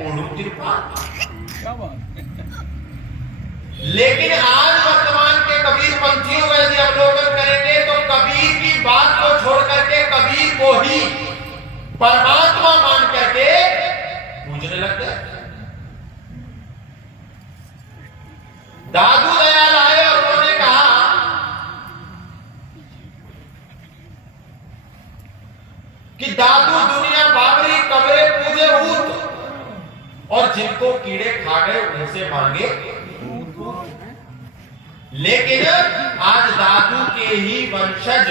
ओढ़ू तिरपाल। लेकिन आज वर्तमान के कबीर पंथियों को यदि अवलोकन करेंगे तो कबीर की बात को छोड़ करके कबीर को ही परमात्मा मान करके पूजने लग गए। दादू दयाल आए और उन्होंने कहा कि दादू दुनिया बाबरी कब्रे पूजे भूत और जिनको कीड़े खा गए उनसे मांगे। लेकिन आज दादू के ही वंशज,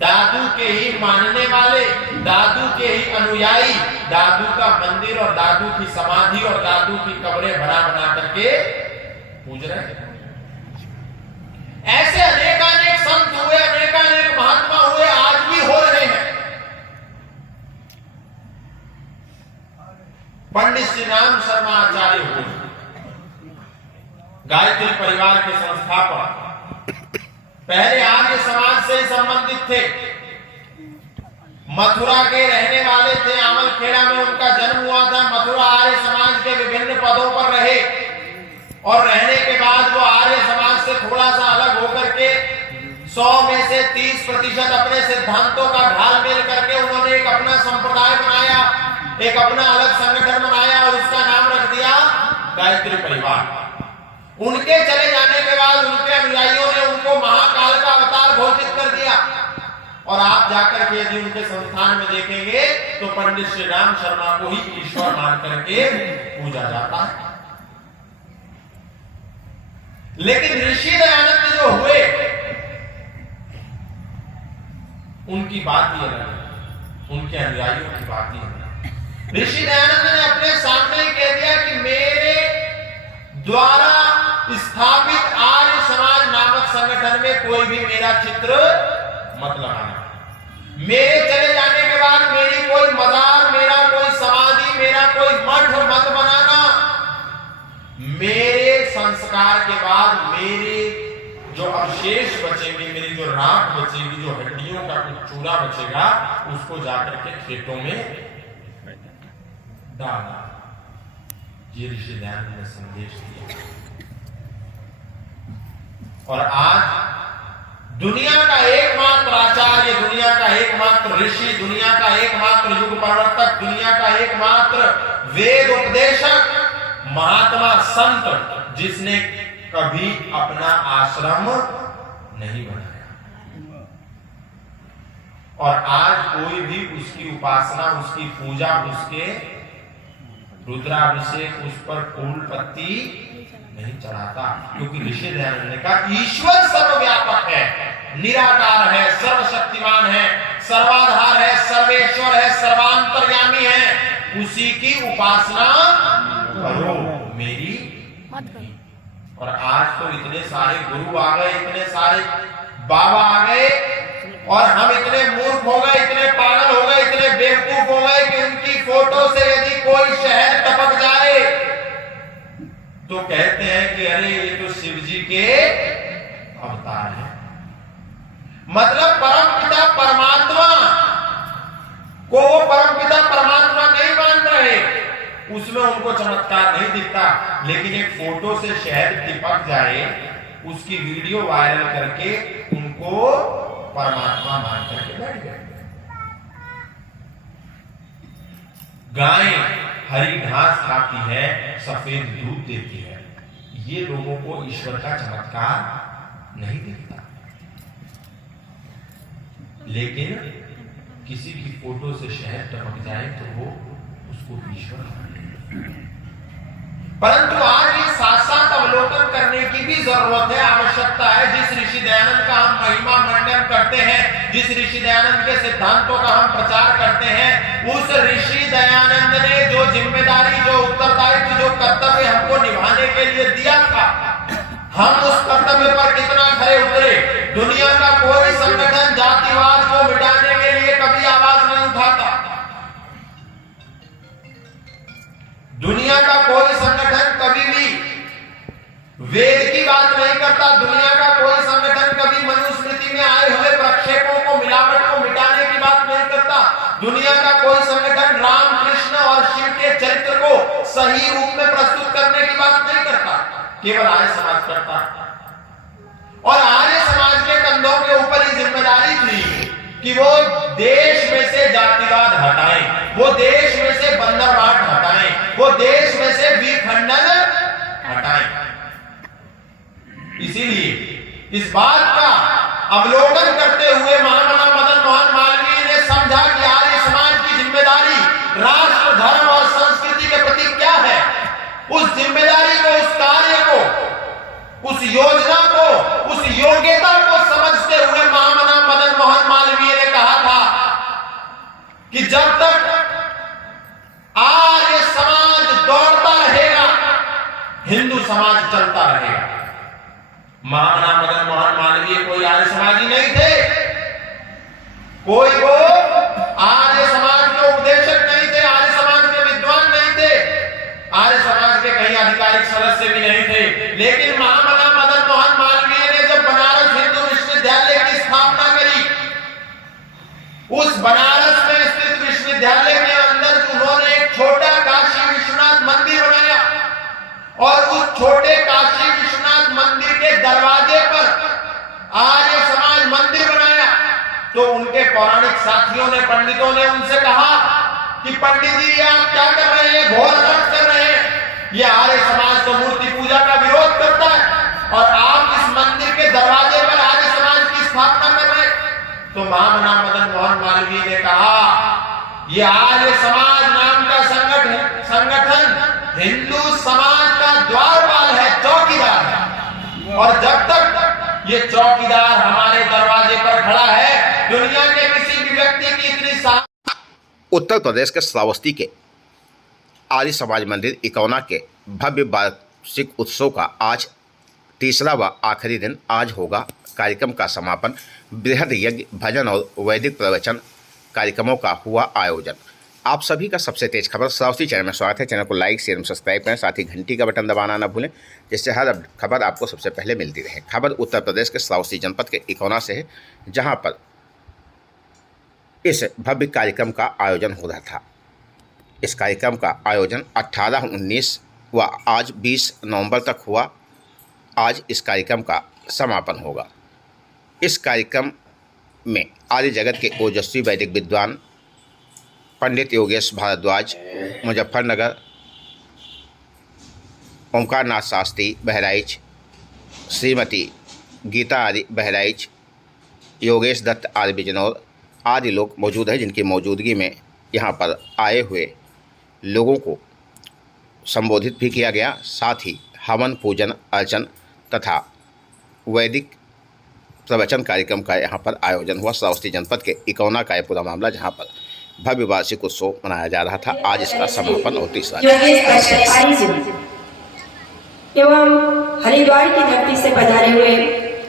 दादू के ही मानने वाले, दादू के ही अनुयायी दादू का मंदिर और दादू की समाधि और दादू की कब्रें बना बना करके पूज रहे हैं। ऐसे अनेकानेक संत हुए, अनेकानेक महात्मा हुए, आज भी हो रहे हैं। पंडित श्री राम शर्मा आचार्य हुए, गायत्री परिवार के संस्थापक, पहले आर्य समाज से संबंधित थे, मथुरा के रहने वाले थे, आमलखेड़ा में उनका जन्म हुआ था। मथुरा आर्य समाज के विभिन्न पदों पर रहे और रहने के बाद वो आर्य समाज से थोड़ा सा अलग होकर के 100 में से 30% अपने सिद्धांतों का घालमेल करके उन्होंने एक अपना संप्रदाय बनाया, एक अपना अलग संगठन बनाया और उसका नाम रख दिया गायत्री परिवार। उनके चले जाने के बाद उनके अनुयायियों ने उनको महाकाल का अवतार घोषित कर दिया और आप जाकर के यदि उनके संस्थान में देखेंगे तो पंडित श्री राम शर्मा को ही ईश्वर मान करके पूजा जाता है। लेकिन ऋषि दयानंद जो हुए उनकी बात ही अलग है, उनके अनुयायियों की बात ही अलग। ऋषि दयानंद ने अपने सामने कह दिया कि मेरे द्वारा स्थापित आर्य समाज नामक संगठन में कोई भी मेरा चित्र मत लगाना। मेरे चले जाने के बाद मेरी कोई मजार, मेरा कोई समाधि, मेरा कोई मठ मत बनाना। मेरे संस्कार के बाद मेरे जो अवशेष बचेंगे, मेरी जो राख बचेगी, जो हड्डियों का कुछ चूरा बचेगा, उसको जाकर के खेतों में डालना। ये ऋषि दयानंद ने संदेश दिया। और आज दुनिया का एकमात्र आचार्य, दुनिया का एकमात्र ऋषि, दुनिया का एकमात्र युग प्रवर्तक, दुनिया का एकमात्र वेद उपदेशक, महात्मा संत, जिसने कभी अपना आश्रम नहीं बनाया और आज कोई भी उसकी उपासना, उसकी पूजा, उसके रुद्राभिषेक, उस पर फूल पत्ती नहीं चढ़ाता, क्योंकि ऋषि दयानंद ने कहा ईश्वर सर्वव्यापक है, निराकार है, सर्वशक्तिमान है, सर्वाधार है, सर्वेश्वर है, सर्वांतर्यामी है, उसी की उपासना करो, मेरी मत करो। और आज तो इतने सारे गुरु आ गए, इतने सारे बाबा आ गए और हम इतने मूर्ख हो गए, इतने पागल हो गए, इतने बेवकूफ हो गए कि उनकी फोटो से यदि कोई शहर टपक जाए तो कहते हैं कि अरे ये तो शिव जी के अवतार हैं। मतलब परमपिता परमात्मा को वो परमपिता परमात्मा नहीं मान रहे, उसमें उनको चमत्कार नहीं दिखता, लेकिन एक फोटो से शहर टिपक जाए, उसकी वीडियो वायरल करके उनको परमात्मा मान करके बैठ गए। गाय हरी घास खाती है, सफेद दूध देती है, ये लोगों को ईश्वर का चमत्कार नहीं दिखता, लेकिन किसी की फोटो से शहद टपक जाए तो वो उसको ईश्वर माने। परंतु आज ये साथ साथ अवलोकन करने की भी जरूरत है, आवश्यकता है। जिस ऋषि दयानंद का हम महिमा मंडन करते हैं, जिस ऋषि दयानंद के सिद्धांतों का हम प्रचार करते हैं, उस ऋषि दयानंद ने जो जिम्मेदारी, जो उत्तरदायित्व, जो कर्तव्य हमको निभाने के लिए दिया था, हम उस कर्तव्य पर कितना खरे उतरे। दुनिया का कोई संगठन जातिवाद को मिटाने के लिए कभी आवाज नहीं उठाता, दुनिया का कोई संगठन कभी भी वेद की बात नहीं करता, दुनिया का कोई संगठन कभी मनुस्मृति में आए हुए प्रक्षेपों को, मिलावट को मिटाने की बात नहीं करता, दुनिया का कोई संगठन राम, कृष्ण और शिव के चरित्र को सही रूप में प्रस्तुत करने की बात नहीं करता, केवल आर्य समाज करता। और आर्य समाज के कंधों के ऊपर ही जिम्मेदारी थी कि वो देश में से जातिवाद हटाएं, वो देश में से बंदरवाट हटाएं, वो देश में से विखंडन हटाएं। इसीलिए इस बात का अवलोकन करते हुए महामना मदन मोहन मालवीय ने समझा कि आर्य समाज की जिम्मेदारी राष्ट्र, धर्म और संस्कृति के प्रति क्या है। उस जिम्मेदारी को, उस कार्य को, उस योजना को, उस योग्यता को समझते हुए महामना मदन मोहन मालवीय ने कहा था कि जब तक आर्य समाज दौड़ता रहेगा, हिंदू समाज चलता रहेगा। महामना मदन मोहन मालवीय कोई आर्य समाजी नहीं थे, कोई वो आर्य समाज के उपदेशक नहीं थे, आर्य समाज के विद्वान नहीं थे, आर्य समाज के कहीं आधिकारिक सदस्य भी नहीं थे। लेकिन महामना मदन मोहन मालवीय ने जब बनारस हिंदू विश्वविद्यालय की स्थापना करी, उस बनारस में स्थित विश्वविद्यालय के अंदर उन्होंने एक छोटा काशी विश्वनाथ मंदिर बनाया और उस छोटे काशी विश्वनाथ मंदिर के दरवाजे पर आर्य समाज मंदिर बनाया। तो उनके पौराणिक साथियों ने, पंडितों ने उनसे कहा कि पंडित जी ये आप क्या कर रहे हैं, घोर अनर्थ कर रहे हैं, ये आर्य समाज तो मूर्ति पूजा का विरोध करता है और आप इस मंदिर के दरवाजे पर आर्य समाज की स्थापना कर रहे हैं। तो महामना मदन मोहन मालवीय ने कहा ये आर्य समाज नाम का संगठन हिंदू समाज का द्वारपाल है, चौकीदार है, और जब तक ये चौकीदार हमारे दरवाजे पर खड़ा है, दुनिया के किसी भी व्यक्ति की इतनी। उत्तर प्रदेश के श्रावस्ती के आर्य समाज मंदिर इकौना के भव्य वार्षिक उत्सव का आज तीसरा व आखिरी दिन आज होगा। कार्यक्रम का समापन बृहद यज्ञ, भजन और वैदिक प्रवचन कार्यक्रमों का हुआ आयोजन। आप सभी का सबसे तेज खबर श्रावस्ती चैनल में स्वागत है। चैनल को लाइक, शेयर और सब्सक्राइब करें, साथ ही घंटी का बटन दबाना न भूलें, जिससे हर खबर आपको सबसे पहले मिलती रहे। खबर उत्तर प्रदेश के श्रावस्ती जनपद के इकौना से है, जहां पर इस भव्य कार्यक्रम का आयोजन हो रहा था। इस कार्यक्रम का आयोजन 18, 19 व आज 20 नवंबर तक हुआ। आज इस कार्यक्रम का समापन होगा। इस कार्यक्रम में आर्य जगत के ओजस्वी वैदिक विद्वान पंडित योगेश भारद्वाज मुजफ्फरनगर, ओंकारनाथ शास्त्री बहराइच, श्रीमती गीता आर्य बहराइच, योगेश दत्त आर्य बिजनौर आदि लोग मौजूद हैं, जिनकी मौजूदगी में यहाँ पर आए हुए लोगों को संबोधित भी किया गया। साथ ही हवन, पूजन अर्चन तथा वैदिक प्रवचन कार्यक्रम का यहाँ पर आयोजन हुआ। श्रावस्ती जनपद के इकौना का यह पूरा मामला, जहाँ पर भव्य वार्षिक उत्सव मनाया जा रहा था। आज इसका समापन और तीसरा एवं हरिद्वार की धरती से पधारे हुए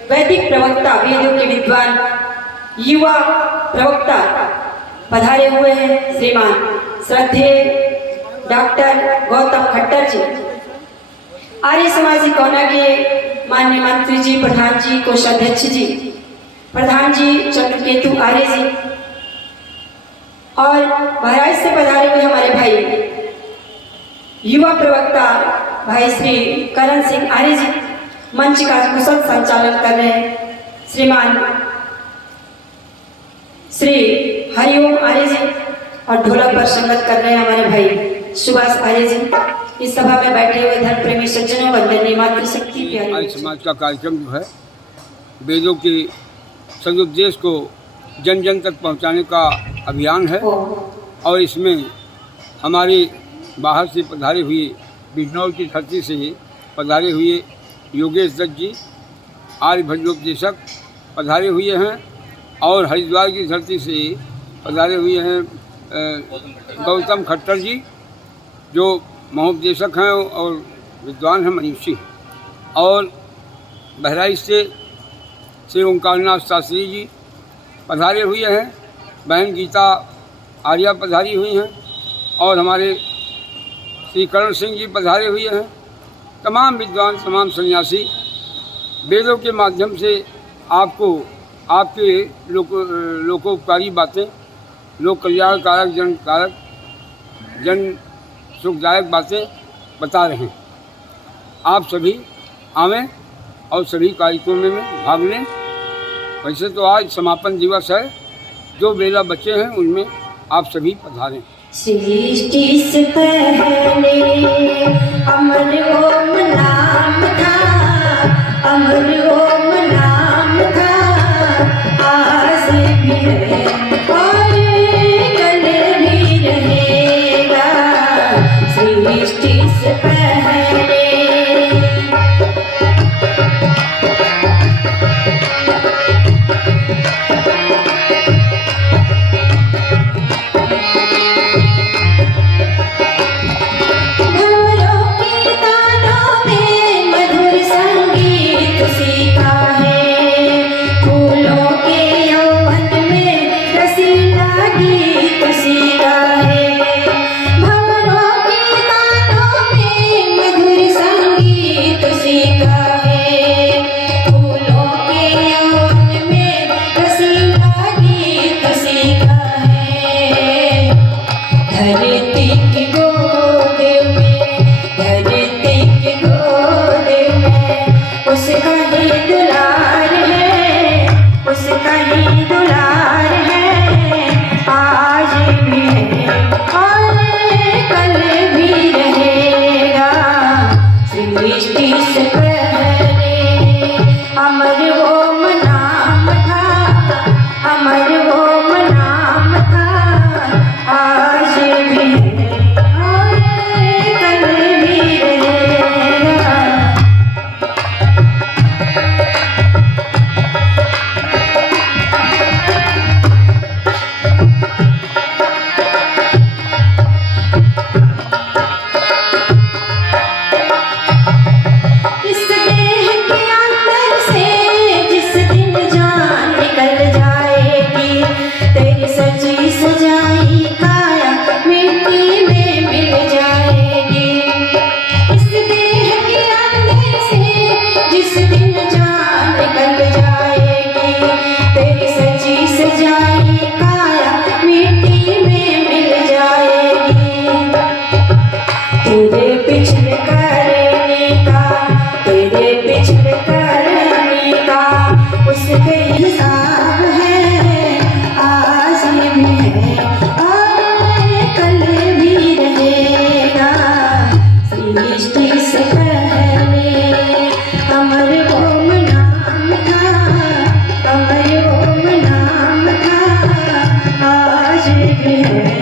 वैदिक प्रवक्ता, वेदों के विद्वान, युवा प्रवक्ता पधारे हुए हैं श्रीमान श्रद्धेय डॉक्टर गौतम खट्टर जी, आर्य समाज इकौना के माननीय मंत्री जी, प्रधान जी, कोषाध्यक्ष जी, प्रधान जी चंद्रकेतु आर्य जी, और बहराइच से पधारे हुए हमारे भाई युवा प्रवक्ता भाई श्री करण सिंह आर्य जी, मंच का कुशल संचालन कर रहे हैं श्रीमान श्री हरिओम आर्य जी, और ढोलक पर संगत कर रहे हैं हमारे भाई सुभाष आर्य जी। इस सभा में बैठे हुए धर्म प्रेमी सज्जनों, वंदनीय मातृशक्ति प्यारी। आर्य समाज का कार्यक्रम जो है वेदों के सदुपदेश को जन जन तक पहुंचाने का अभियान है, और इसमें हमारे बाहर से पधारे हुए बिजनौर की धरती से पधारे हुए योगेश दत्त जी आर्य भजनोपदेशक पधारे हुए हैं, और हरिद्वार की धरती से पधारे हुए हैं गौतम खट्टर जी, जो महोपदेशक हैं और विद्वान हैं, मनीषी, और बहराइच से श्री ओंकारनाथ शास्त्री जी पधारे हुए हैं, बहन गीता आर्या पधारी हुई हैं, और हमारे श्री करण सिंह जी पधारे हुए हैं। तमाम विद्वान, तमाम सन्यासी वेदों के माध्यम से आपको आपके लोकोपकारी बातें, लोक कल्याणकारक, जन कारक, जन सुखदायक बातें बता रहे हैं। आप सभी आवें और सभी कार्यक्रमों में भाग लें। वैसे तो आज समापन दिवस है, जो बेला बचे हैं उनमें आप सभी पधारें। सृष्टि से पहले अमर ओम नाम था, अमर ओम नाम था, आज भी है और कल भी रहेगा। सृष्टि से पहले आज भी है।